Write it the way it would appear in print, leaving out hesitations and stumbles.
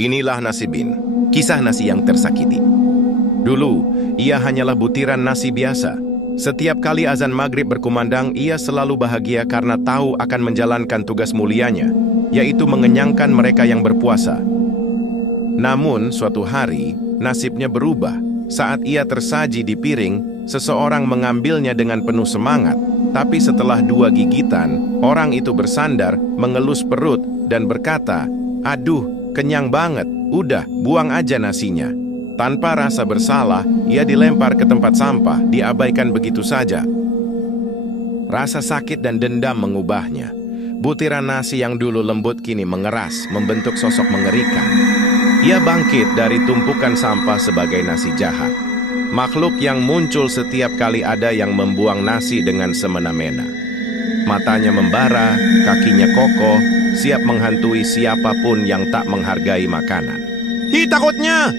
Inilah nasi Bin, kisah nasi yang tersakiti. Dulu, ia hanyalah butiran nasi biasa. Setiap kali azan maghrib berkumandang, ia selalu bahagia karena tahu akan menjalankan tugas mulianya, yaitu mengenyangkan mereka yang berpuasa. Namun, suatu hari, nasibnya berubah. Saat ia tersaji di piring, seseorang mengambilnya dengan penuh semangat. Tapi setelah 2 gigitan, orang itu bersandar, mengelus perut, dan berkata, "Aduh, kenyang banget, udah, buang aja nasinya." Tanpa rasa bersalah, ia dilempar ke tempat sampah, diabaikan begitu saja. Rasa sakit dan dendam mengubahnya. Butiran nasi yang dulu lembut kini mengeras, membentuk sosok mengerikan. Ia bangkit dari tumpukan sampah sebagai nasi jahat. Makhluk yang muncul setiap kali ada yang membuang nasi dengan semena-mena. Matanya membara, kakinya kokoh, siap menghantui siapapun yang tak menghargai makanan. "Hi, takutnya!